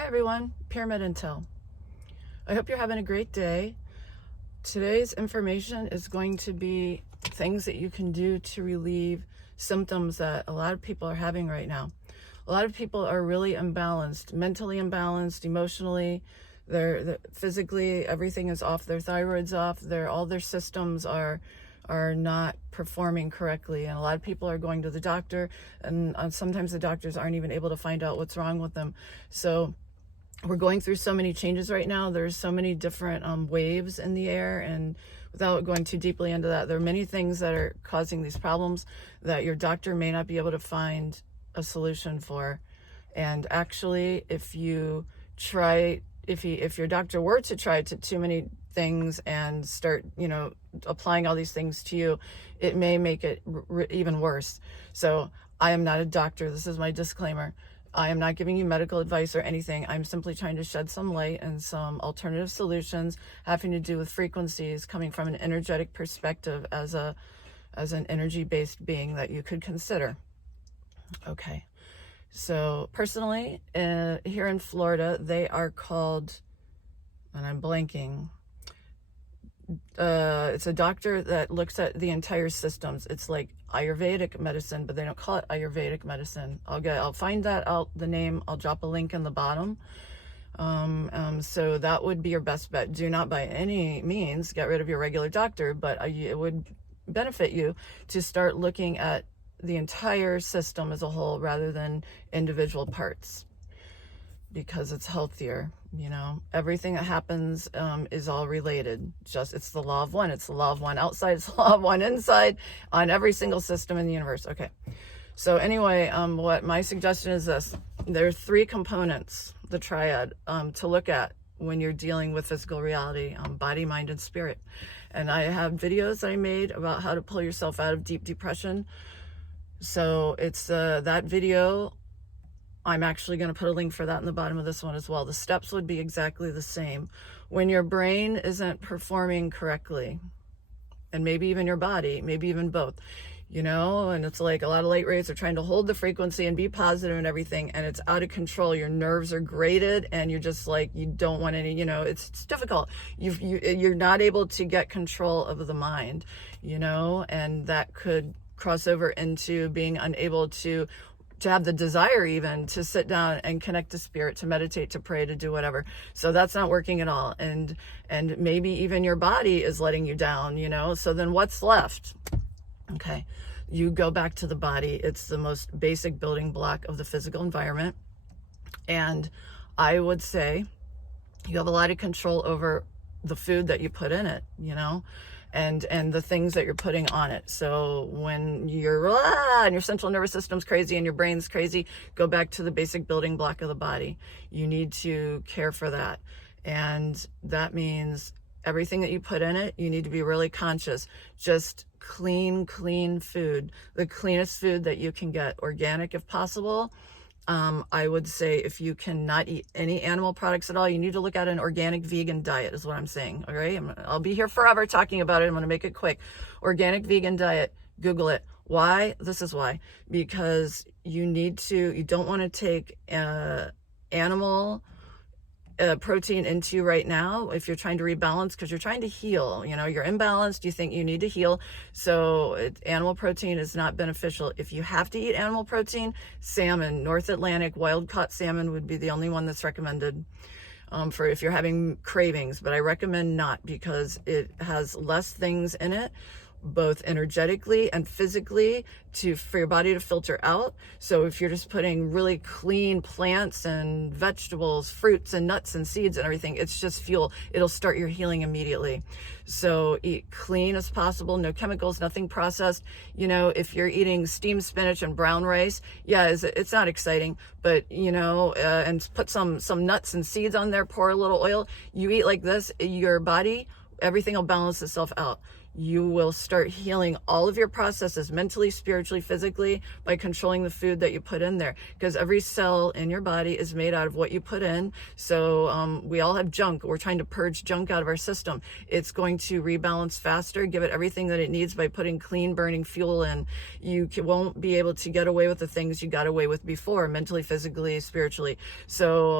Hi everyone, Pyramid INTELL. I hope you're having a great day. Today's information is going to be things that you can do to relieve symptoms that a lot of people are having right now. A lot of people are really imbalanced, mentally imbalanced, emotionally, they're physically, everything is off, their thyroid's off, all their systems are not performing correctly, and a lot of people are going to the doctor, and sometimes the doctors aren't even able to find out what's wrong with them. So we're going through so many changes right now. There's so many different waves in the air, and without going too deeply into that, there are many things that are causing these problems that your doctor may not be able to find a solution for. And actually, if your doctor were to try too many things and start, applying all these things to you, it may make it even worse. So I am not a doctor. This is my disclaimer. I am not giving you medical advice or anything. I'm simply trying to shed some light and some alternative solutions having to do with frequencies coming from an energetic perspective as an energy-based being that you could consider. Okay. So personally, here in Florida, they are called, and I'm blanking, it's a doctor that looks at the entire systems. It's like Ayurvedic medicine, but they don't call it Ayurvedic medicine. I'll find that out, the name. I'll drop a link in the bottom. So that would be your best bet. Do not by any means get rid of your regular doctor, but it would benefit you to start looking at the entire system as a whole rather than individual parts, because it's healthier. Everything that happens is all related. It's the law of one. It's the law of one outside. It's the law of one inside on every single system in the universe. Okay. So anyway, what my suggestion is this. There are three components, the triad, to look at when you're dealing with physical reality, body, mind, and spirit. And I have videos I made about how to pull yourself out of deep depression. So it's that video. I'm actually going to put a link for that in the bottom of this one as well. The steps would be exactly the same. When your brain isn't performing correctly, and maybe even your body, maybe even both, and it's like a lot of light rays are trying to hold the frequency and be positive and everything, and it's out of control. Your nerves are grated, and you're just like, you don't want any, it's difficult. You're not able to get control of the mind, and that could cross over into being unable to have the desire even to sit down and connect to spirit, to meditate, to pray, to do whatever. So that's not working at all. And maybe even your body is letting you down, so then what's left? Okay. You go back to the body. It's the most basic building block of the physical environment. And I would say you have a lot of control over the food that you put in it, and the things that you're putting on it. So when you're and your central nervous system's crazy and your brain's crazy, go back to the basic building block of the body. You need to care for that. And that means everything that you put in it, you need to be really conscious. Just clean food, the cleanest food that you can get, organic if possible. I would say if you cannot eat any animal products at all, you need to look at an organic vegan diet is what I'm saying. All right. I'll be here forever talking about it. I'm going to make it quick. Organic vegan diet. Google it. Why? This is why. Because you don't want to take animal protein into you right now if you're trying to rebalance, because you're trying to heal. You're imbalanced, you think you need to heal, so animal protein is not beneficial. If you have to eat animal protein, salmon, North Atlantic wild caught salmon would be the only one that's recommended for if you're having cravings, but I recommend not, because it has less things in it, both energetically and physically, for your body to filter out. So if you're just putting really clean plants and vegetables, fruits and nuts and seeds and everything, it's just fuel. It'll start your healing immediately. So eat clean as possible, no chemicals, nothing processed. If you're eating steamed spinach and brown rice, yeah, it's not exciting, but and put some nuts and seeds on there, pour a little oil. You eat like this, your body, everything will balance itself out. you will start healing all of your processes mentally, spiritually, physically by controlling the food that you put in there, because every cell in your body is made out of what you put in. So we all have junk. We're trying to purge junk out of our system. It's going to rebalance faster, give it everything that it needs by putting clean burning fuel in. You won't be able to get away with the things you got away with before, mentally, physically, spiritually. So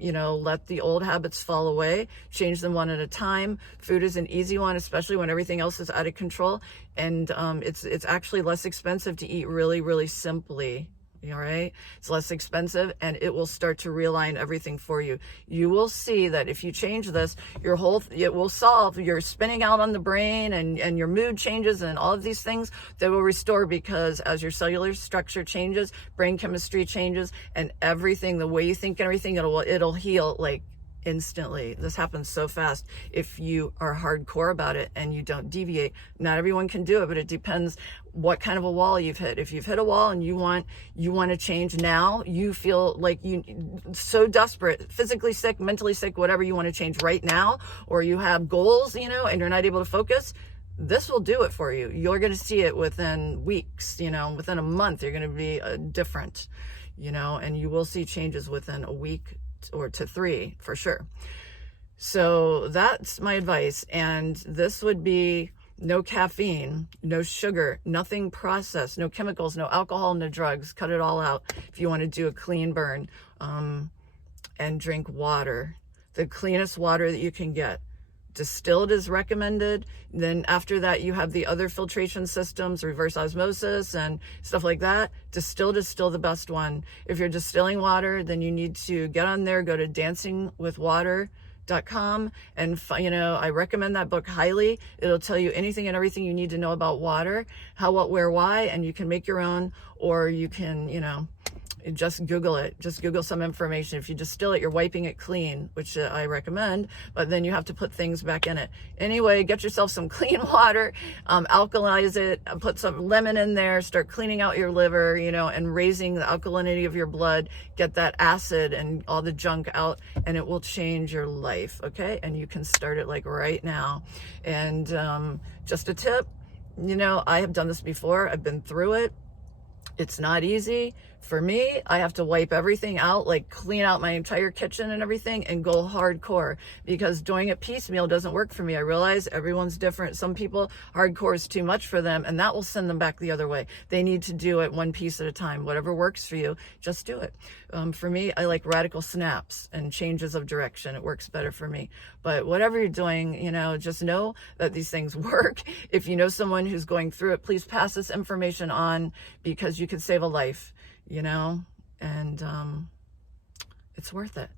let the old habits fall away, change them one at a time. Food is an easy one, especially when everything else is out of control, and it's actually less expensive to eat really, really simply. All right, it's less expensive, and it will start to realign everything for you. You will see that if you change this, it will solve your spinning out on the brain, and your mood changes, and all of these things that will restore, because as your cellular structure changes, brain chemistry changes, and everything, the way you think and everything, it'll heal like instantly. This happens so fast if you are hardcore about it and you don't deviate. Not everyone can do it, but it depends what kind of a wall you've hit. If you've hit a wall and you want to change now, you feel like you so desperate, physically sick, mentally sick, whatever, you want to change right now, or you have goals, and you're not able to focus, this will do it for you. You're going to see it within weeks, within a month, you're going to be different, and you will see changes within a week or to 3 for sure. So that's my advice. And this would be no caffeine, no sugar, nothing processed, no chemicals, no alcohol, no drugs. Cut it all out if you want to do a clean burn. And drink water, the cleanest water that you can get. Distilled is recommended. Then after that, you have the other filtration systems, reverse osmosis and stuff like that. Distilled is still the best one. If you're distilling water, then you need to get on there, go to dancingwithwater.com, and I recommend that book highly. It'll tell you anything and everything you need to know about water, how, what, where, why, and you can make your own, or you can, just Google it. Just Google some information. If you distill it, you're wiping it clean, which I recommend, but then you have to put things back in it. Anyway, get yourself some clean water, alkalize it, put some lemon in there, start cleaning out your liver, and raising the alkalinity of your blood, get that acid and all the junk out, and it will change your life, okay? And you can start it like right now. And just a tip, I have done this before. I've been through it. It's not easy. For me, I have to wipe everything out, like clean out my entire kitchen and everything, and go hardcore, because doing it piecemeal doesn't work for me. I realize everyone's different. Some people, hardcore is too much for them, and that will send them back the other way. They need to do it one piece at a time. Whatever works for you, just do it. For me, I like radical snaps and changes of direction. It works better for me. But whatever you're doing, just know that these things work. If you know someone who's going through it, please pass this information on, because you could save a life. And it's worth it,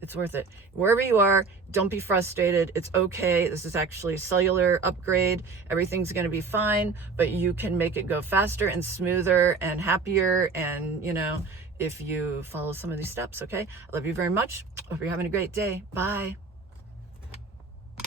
it's worth it. Wherever you are, don't be frustrated. It's okay. This is actually a cellular upgrade. Everything's going to be fine, but you can make it go faster and smoother and happier. And, if you follow some of these steps, okay? I love you very much. Hope you're having a great day. Bye.